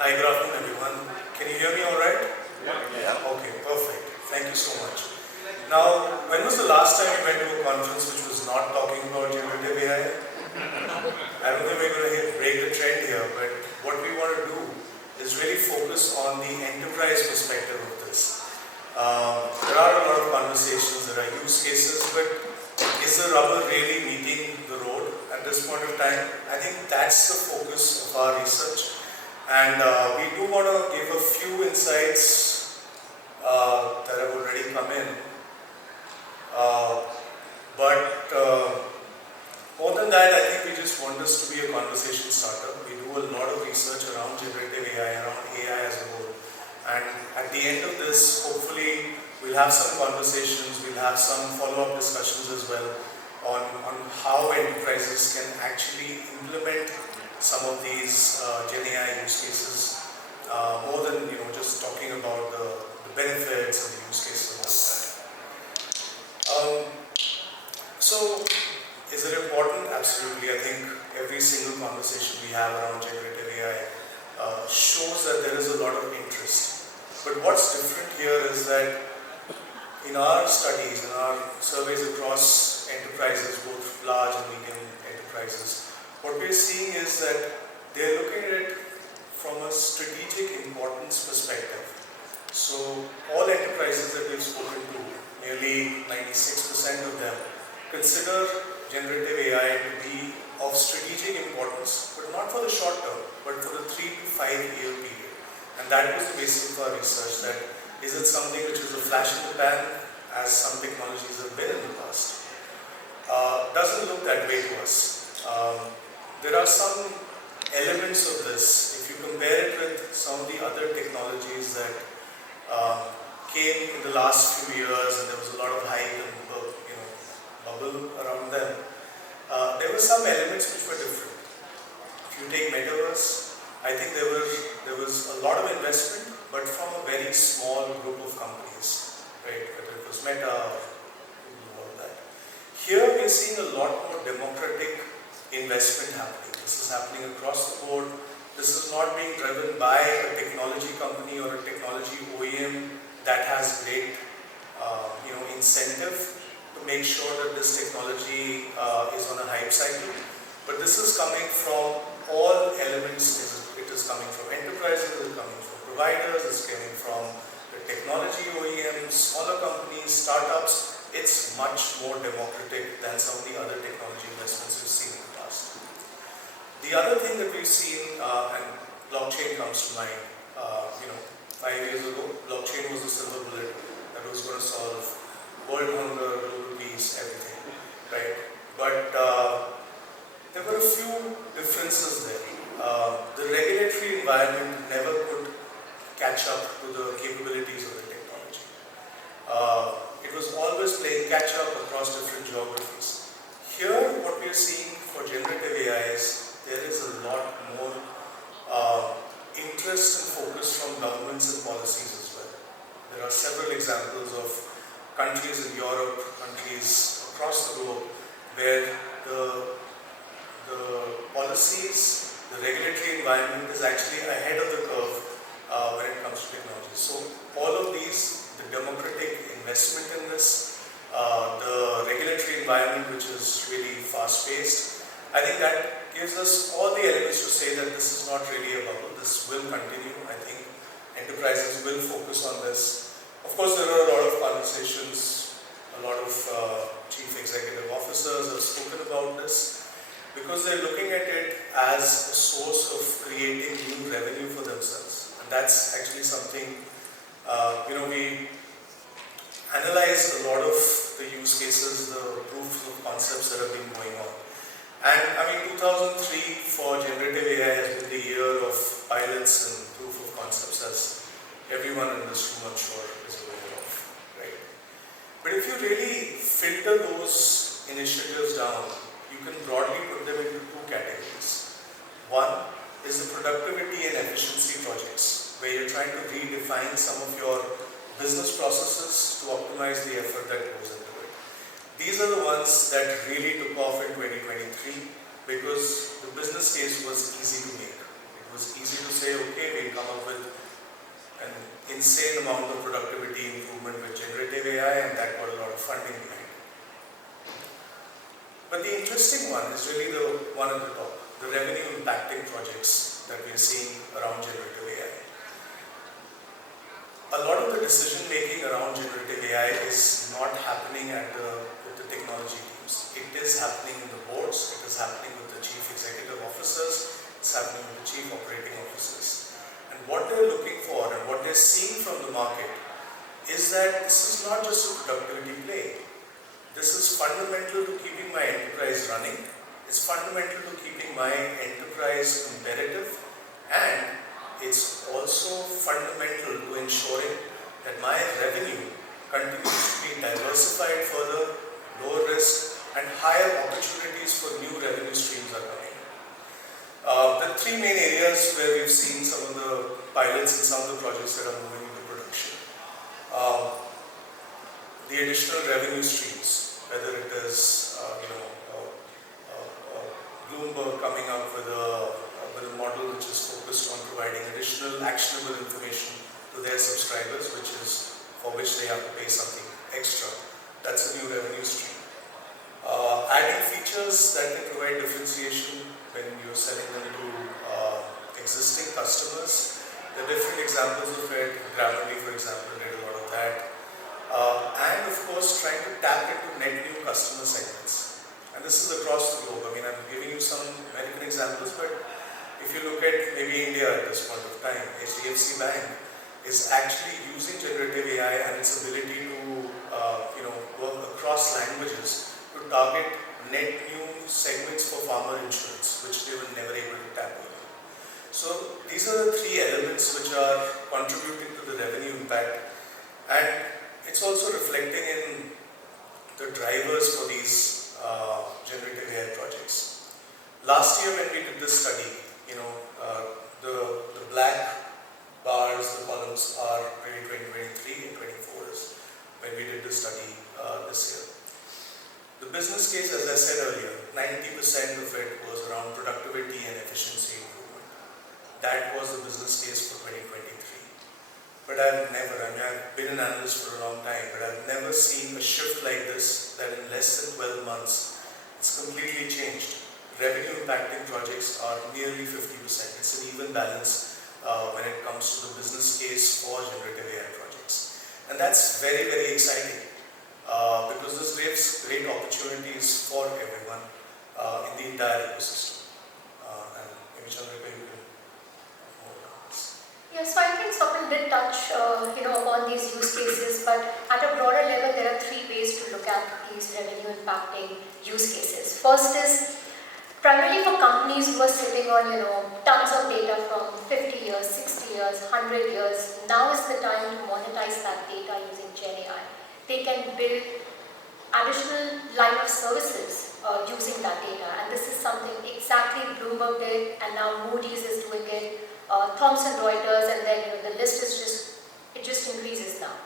Hi, good afternoon everyone. Can you hear me all right? Yeah. Okay, perfect. Thank you so much. Now, when was the last time you went to a conference which was not talking about generative AI? I don't think we're going to break the trend here, but what we want to do is really focus on the enterprise perspective of this. There are a lot of conversations, there are use cases, but is the rubber really meeting the road at this point of time? I think that's the focus of our research. And we do want to give a few insights that have already come in. But more than that, I think we just want this to be a conversation starter. We do a lot of research around generative AI, around AI as a whole. And at the end of this, hopefully, we'll have some conversations, we'll have some follow-up discussions as well on how enterprises can actually implement some of these Gen AI use cases, more than just talking about the benefits and the use cases and all that. So, is it important? Absolutely. I think every single conversation we have around generative AI shows that there is a lot of interest. But what's different here is that in our studies, in our surveys across enterprises, both large and medium enterprises, what we're seeing is that they're looking at it from a strategic importance perspective. So all enterprises that we've spoken to, nearly 96% of them, consider generative AI to be of strategic importance, but not for the short term, but for the 3 to 5 year period. And that was the basis of our research, that is it something which is a flash in the pan, as some technologies have been in the past? Doesn't look that way to us. There are some elements of this. If you compare it with some of the other technologies that came in the last few years, and there was a lot of hype and bubble around them, there were some elements which were different. If you take metaverse, I think there was a lot of investment, but from a very small group of companies, right? Whether it was Meta or all that. Here we are seeing a lot more democratic investment happening. This is happening across the board. This is not being driven by a technology company or a technology OEM that has great incentive to make sure that this technology is on a hype cycle. But this is coming from all elements. It is coming from enterprises, it is coming from providers, it's coming from the technology OEMs, smaller companies, startups. It's much more democratic than some of the other technology investments we've seen in the past. The other thing that we've seen, and blockchain comes to mind, 5 years ago, blockchain was the silver bullet that was going to solve world hunger, global peace, everything, right? But there were a few differences there. The regulatory environment never could catch up to the capabilities of the technology. It was always playing catch up across different geographies. Here, what we are seeing for generative AI is there is a lot more interest and focus from governments and policies as well. There are several examples of countries in Europe, countries across the globe, where the policies, the regulatory environment is actually ahead of the curve when it comes to technology. So all of these, the democratic investment in this, the regulatory environment which is really fast-paced, I think that gives us all the elements to say that this is not really a bubble. This will continue. I think enterprises will focus on this. Of course, there are a lot of conversations, a lot of chief executive officers have spoken about this because they're looking at it as a source of creating new revenue for themselves. And that's actually something, we analyze a lot of the use cases, the proofs of concepts that have been going on. And 2003 for generative AI has been the year of pilots and proof of concepts, as everyone in this room I'm sure is aware of, right? But if you really filter those initiatives down, you can broadly put them into two categories. One is the productivity and efficiency projects, where you're trying to redefine some of your business processes to optimize the effort that goes into it. These are the ones that really took off in 2023 because the business case was easy to make. It was easy to say, okay, we'll insane amount of productivity improvement with generative AI, and that got a lot of funding behind it. But the interesting one is really the one at the top, the revenue impacting projects that we are seeing around generative AI. A lot of the decision making around generative AI is not happening with the technology teams. It is happening in the boards, it is happening with the chief executive officers, it's happening with the chief operating officers. And what they're looking for and what they're seeing from the market is that this is not just a productivity play. This is fundamental to keeping my enterprise running. It's fundamental to keeping my enterprise competitive, and it's also fundamental to ensuring that my revenue continues to be diversified further, lower risk, and higher opportunities for new revenue streams are coming. There are three main areas where we've seen some of the pilots and some of the projects that are moving into production. The additional revenue streams, whether it is Bloomberg coming up with a model which is focused on providing additional actionable information to their subscribers, for which they have to pay something extra. That's a new revenue stream. Adding features that can provide differentiation when you're selling them to existing customers. There are different examples of it. Grammarly, for example, did a lot of that. And of course, trying to tap into net new customer segments. And this is across the globe. I mean, I'm giving you some American examples, but if you look at maybe India at this point of time, HDFC Bank is actually using generative AI and its ability to work across languages to target net new segments for farmer insurance, which they were never able to tap into. So these are the three elements which are contributing to the revenue impact, and it's also reflecting in the drivers for these generative AI projects. Last year when we did this study, the black bars, the columns are really 2023 and 24 is when we did this study this year. The business case, as I said earlier, 90% of it was around productivity and efficiency improvement. That was the business case for 2023. But I've been an analyst for a long time, but I've never seen a shift like this, that in less than 12 months, it's completely changed. Revenue impacting projects are nearly 50%. It's an even balance when it comes to the business case for generative AI projects. And that's very, very exciting because this gives great opportunities for everyone in the entire ecosystem. And maybe Chandrika, you can more on this. Yeah, so I think Swapnil did touch upon these use cases, but at a broader level, there are three ways to look at these revenue impacting use cases. First is primarily for companies who are sitting on tons of data from 50 years, 60 years, 100 years. Now is the time to monetize that data using Gen AI. They can build additional line of services using that data, and this is something exactly Bloomberg did, and now Moody's is doing it, Thomson Reuters, and then the list is just increases now.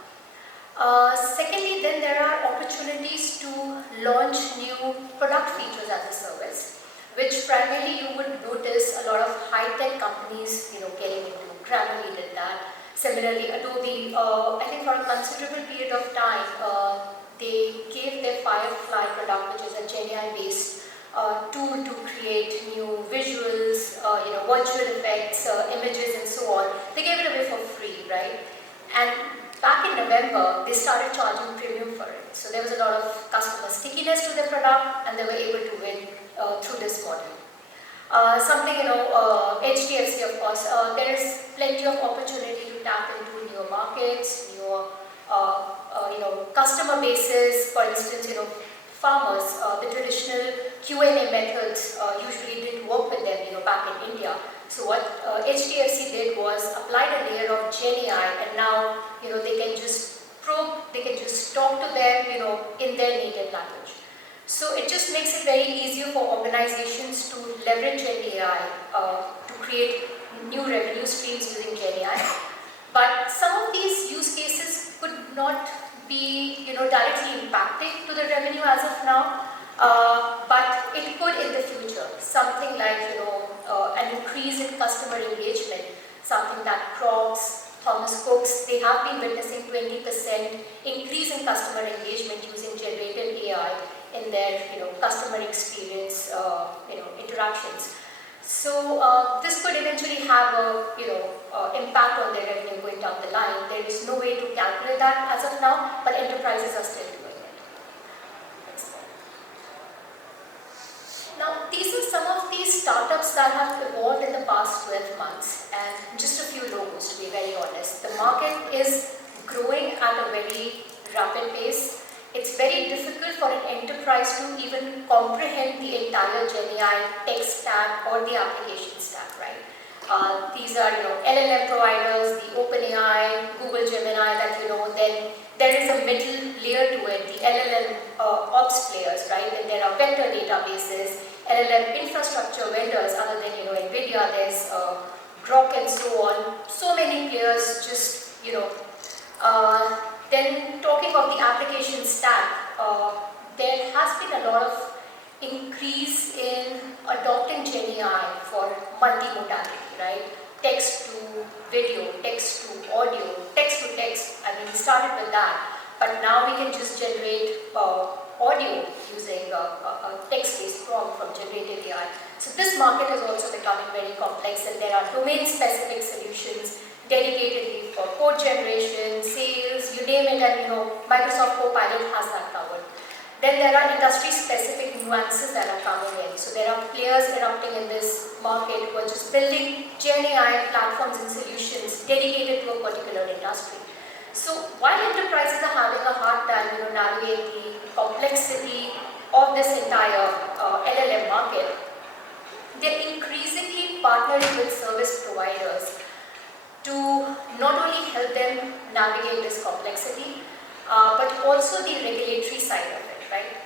Secondly, then there are opportunities to launch new product features as a service, which primarily you would notice a lot of high-tech companies getting into. Grammarly did that. Similarly, Adobe, I think for a considerable period of time, they gave their Firefly product, which is a Gen AI-based tool to create new visuals, virtual effects, images, and so on. They gave it away for free, right? And back in November, they started charging premium for it. So there was a lot of customer stickiness to their product, and they were able to win through this model. HDFC, of course, there is plenty of opportunity to tap into newer markets, newer customer bases. For instance, farmers, the traditional Q&A methods usually didn't work with them, back in India. So what HDFC did was applied a layer of Gen AI, and now, they can just probe, they can just talk to them, in their native language. So it just makes it very easier for organizations to leverage Gen AI to create new revenue streams using Gen AI. But some of these use cases could not be, directly impacting to the revenue as of now, but it could in the future. Something like, an increase in customer engagement, something that crops Thomas Cook's, they have been witnessing 20% increase in customer engagement using generative AI in their customer experience interactions. So this could eventually have a impact on their revenue going down the line. There is no way to calculate that as of now, but enterprises are still doing it. Now, these are some of these startups that have evolved in the past 12 months, and just a few logos to be very honest. The market is growing at a very rapid pace. It's very difficult for an enterprise to even comprehend the entire GenAI tech stack or the application stack, right? These are, LLM providers, the OpenAI, Google Gemini that then there is a middle layer to it, the LLM ops players, right? And there are vector databases, LLM infrastructure vendors other than, NVIDIA, there's Grok and so on. So many players just, then talking of the application stack, there has been a lot of increase in adopting GenAI for multimodality, right? Text to video, text to audio, text to text. I mean, we started with that, but now we can just generate audio using a text-based prompt from generative AI. So this market is also becoming very complex, and there are domain-specific solutions dedicatedly for code generation, sales, you name it, and Microsoft Copilot has that covered. Then there are industry-specific nuances that are coming in. So there are players erupting in this market who are just building GenAI platforms and solutions dedicated to a particular industry. So while enterprises are having a hard time, navigating the complexity of this entire LLM market, they're increasingly partnering with service providers to not only help them navigate this complexity, but also the regulatory side of it, right?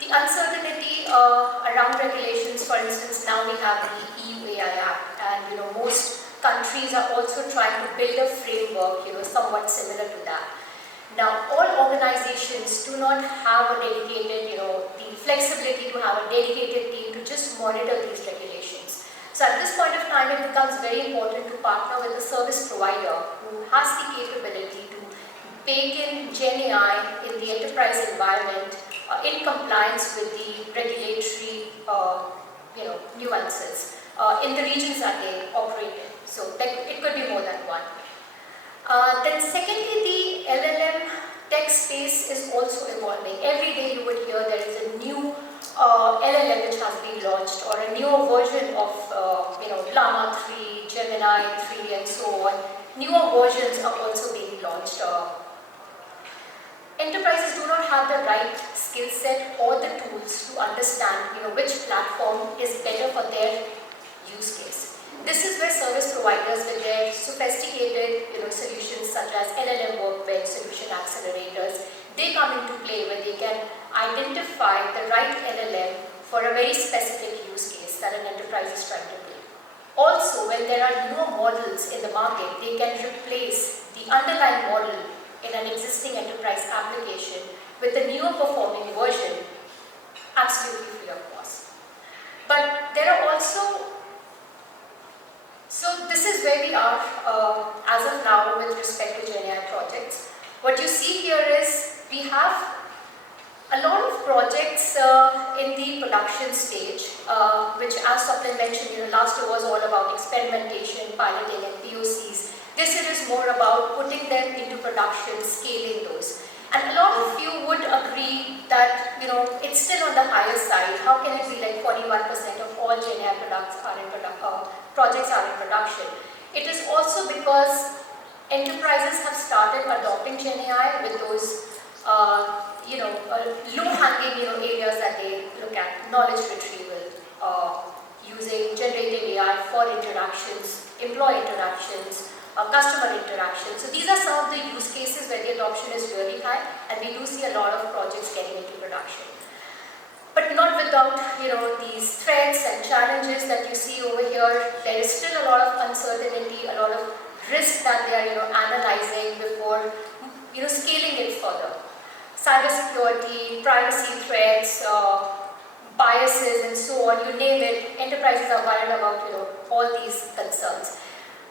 The uncertainty around regulations, for instance, now we have the EU AI Act, and most countries are also trying to build a framework, somewhat similar to that. Now, all organizations do not have a dedicated, the flexibility to have a dedicated team to just monitor these regulations. So at this point of time, it becomes very important to partner with a service provider who has the capability to bake in GenAI in the enterprise environment in compliance with the regulatory nuances in the regions that they operate in. So it could be more than one. Then secondly, the LLM tech space is also evolving. Every day you would hear there is a new LLM which has been launched, or a newer version of Llama 3, Gemini 3 and so on. Newer versions are also being launched. Enterprises do not have the right skill set or the tools to understand which platform is better for their use case. This is where service providers with their sophisticated solutions such as LLM workbench, solution accelerators, they come into play where they can identify the right LLM for a very specific use case that an enterprise is trying to build. Also, when there are newer models in the market, they can replace the underlying model in an existing enterprise application with a newer performing version, absolutely free of cost. But there are also, so this is where we are as of now with respect to GenAI projects. What you see here is we have a lot of projects in the production stage, which as Swapnil mentioned, last year was all about experimentation, piloting and POCs. This year is more about putting them into production, scaling those. And a lot of you would agree that it's still on the higher side. How can it be like 41% of all GenAI projects are in production? It is also because enterprises have started adopting GenAI with those low-hanging areas that they look at: knowledge retrieval, using generative AI for interactions, employee interactions, customer interaction. So these are some of the use cases where the adoption is really high, and we do see a lot of projects getting into production. But not without these threats and challenges that you see over here. There is still a lot of uncertainty, a lot of risk that they are analyzing before scaling it further. Cybersecurity, privacy threats, biases, and so on. You name it. Enterprises are worried about all these concerns.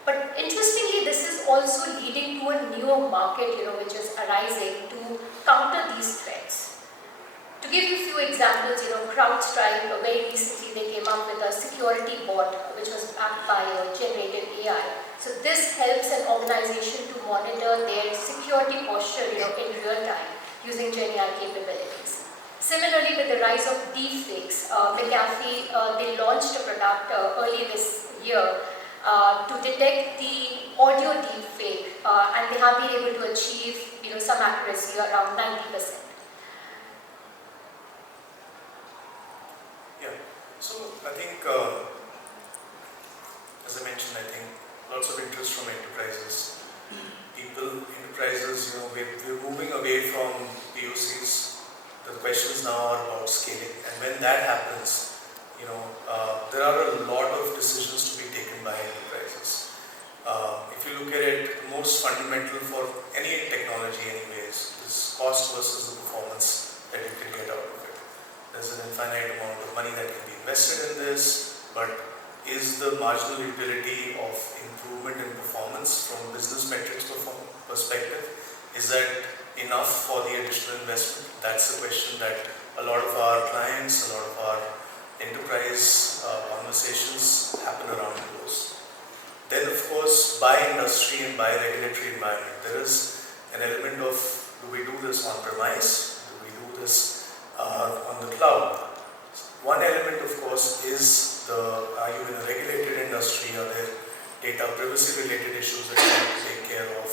But interestingly, this is also leading to a newer market, which is arising to counter these threats. To give you a few examples, CrowdStrike, very recently they came up with a security bot which was backed by a generative AI. So this helps an organization to monitor their security posture, in real time using Gen AI capabilities. Similarly, with the rise of deepfakes, McAfee, they launched a product early this year to detect the audio deepfake, and they have been able to achieve, some accuracy around 90%. Yeah. So I think, as I mentioned, I think lots of interest from enterprises. Enterprises, we're moving away from POCs. The questions now are about scaling, and when that happens, there are a lot of decisions to be taken by enterprises. If you look at it, the most fundamental for any technology anyways is cost versus the performance that you can get out of it. There's an infinite amount of money that can be invested in this, but is the marginal utility of improvement in performance from a business metrics perspective, is that enough for the additional investment? That's the question that a lot of our clients, a lot of our enterprise conversations happen around those. Then of course, by industry and by regulatory environment, there is an element of, do we do this on premise? Do we do this on the cloud? One element of course is are you in a regulated industry? Are there data privacy related issues that you have to take care of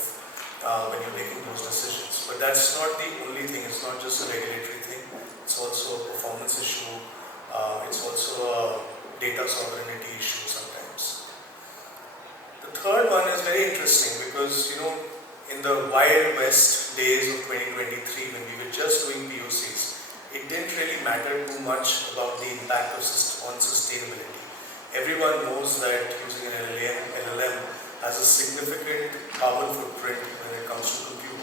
when you're making those decisions? But that's not the only thing. It's not just a regulatory thing. It's also a performance issue. It's also a data sovereignty issue sometimes. The third one is very interesting because, in the Wild West days of 2023, when we were just doing POCs, it didn't really matter too much about the impact on sustainability. Everyone knows that using an LLM has a significant carbon footprint when it comes to compute.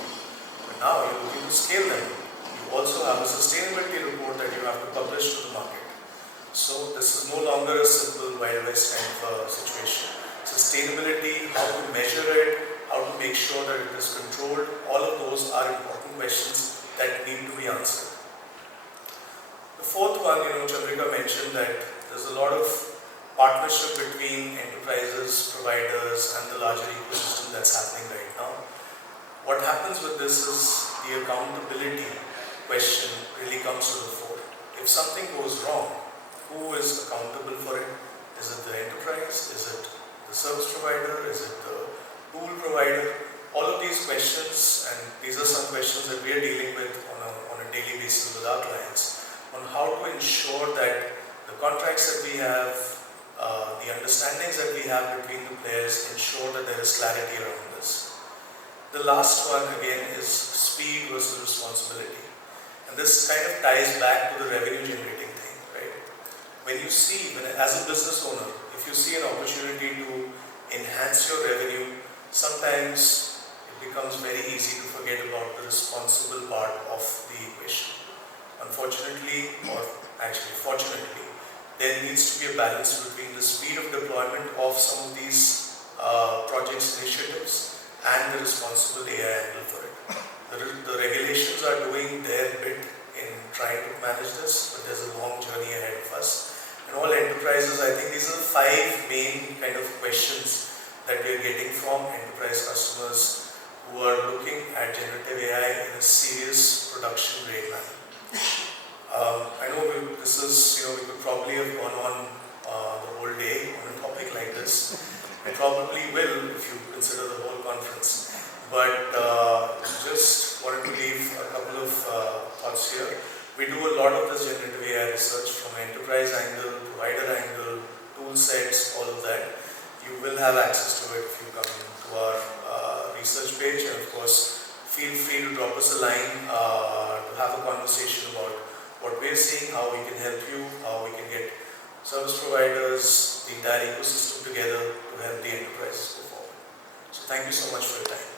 But now you're looking to scale them. You also have a sustainability report that you have to publish to the market. So this is no longer a simple Wild West kind of situation. Sustainability, how to measure it, how to make sure that it is controlled, all of those are important questions that need to be answered. The fourth one, Chandrika mentioned that there's a lot of partnership between enterprises, providers and the larger ecosystem that's happening right now. What happens with this is the accountability question really comes to the fore. If something goes wrong, who is accountable for it? Is it the enterprise? Is it the service provider? Is it the tool provider? All of these questions, and these are some questions that we are dealing with on a daily basis with our clients, on how to ensure that the contracts that we have, the understandings that we have between the players ensure that there is clarity around this. The last one again is speed versus responsibility. And this kind of ties back to the revenue generating thing, right? As a business owner, if you see an opportunity to enhance your revenue, sometimes it becomes very easy to forget about the responsible part of the equation. Unfortunately, or actually fortunately, there needs to be a balance between the speed of deployment of some of these projects, initiatives, and the responsible AI angle for it. The regulations are doing their bit in trying to manage this, but there's a long journey ahead of us. And all enterprises, I think these are the 5 main kind of questions that we are getting from enterprise customers who are looking at generative AI in a serious production grade manner. I know we could probably have gone on the whole day on a topic like this. I probably will if you consider the whole conference. But just wanted to leave a couple of thoughts here. We do a lot of this generative AI research from an enterprise angle, provider angle, tool sets, all of that. You will have access to it if you come to our research page, and of course feel free to drop us a line to have a conversation about what we're seeing, how we can help you, how we can get service providers, the entire ecosystem together to help the enterprises go forward. So thank you so much for your time.